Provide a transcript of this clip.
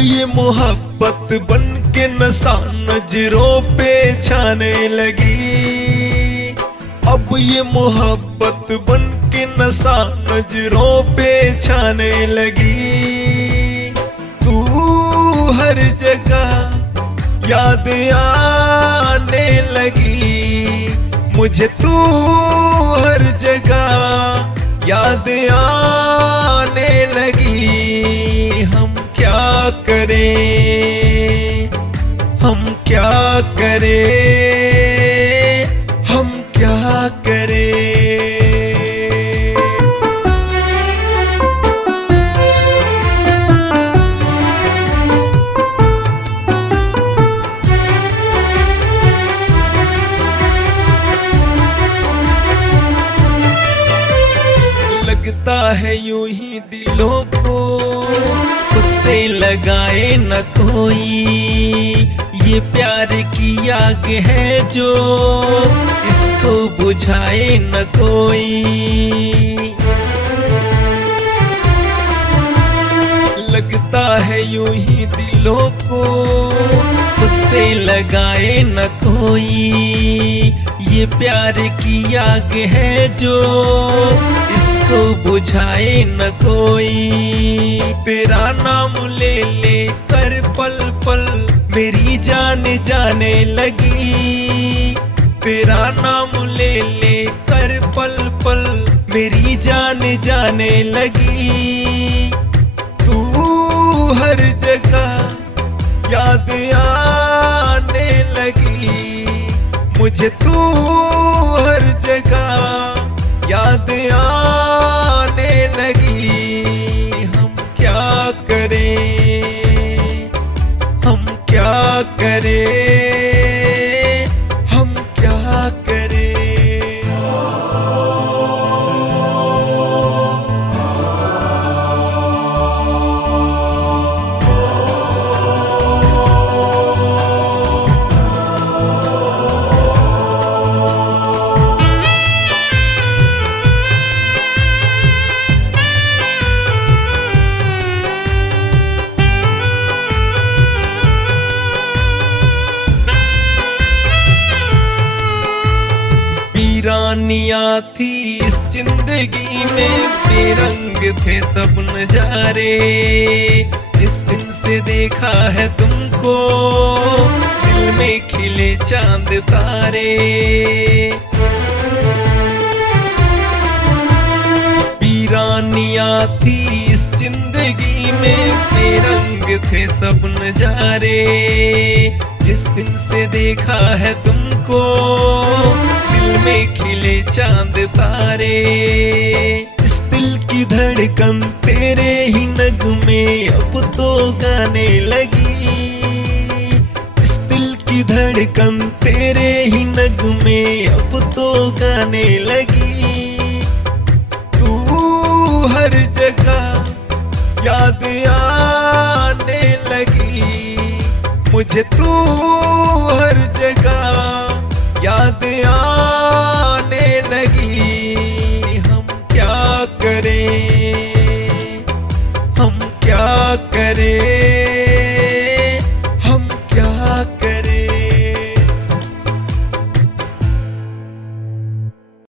ये मोहब्बत बन के नशा नजरों पे छाने लगी। अब ये मोहब्बत बन के नशा नजरों पे छाने लगी। तू हर जगह याद आने लगी, मुझे तू हर जगह याद आने लगी। हम क्या करें, हम क्या करें, हम क्या करें। लगता है यूं ही दिलों को खुद से लगाए न कोई। ये प्यार की आग है जो इसको बुझाए न कोई। लगता है यूं ही दिलों को खुद से लगाए न कोई। ये प्यार की आग है जो इसको बुझाए न कोई। तेरा नाम ले ले कर पल पल मेरी जान जाने लगी। तेरा नाम ले ले कर पल पल मेरी जान जाने लगी। तू हर जगह याद आने लगी, मुझे तू हर जगह याद आने लगी। हम क्या करें, हम क्या करें, हम क्या करें। वीरानियाँ थी इस जिंदगी में, बेरंग थे सब नजारे। जिस दिन से देखा है तुमको दिल में खिले चांद तारे। वीरानियाँ थी इस जिंदगी में, बेरंग थे सब नजारे। जिस दिन से देखा है तुमको दिल में खिले चांद तारे। इस दिल की धड़कन तेरे ही नगमे अब तो गाने लगी। इस दिल की धड़कन तेरे ही नगमे अब तो गाने लगी। तू हर जगह याद आने लगी, मुझे तू हर जगह याद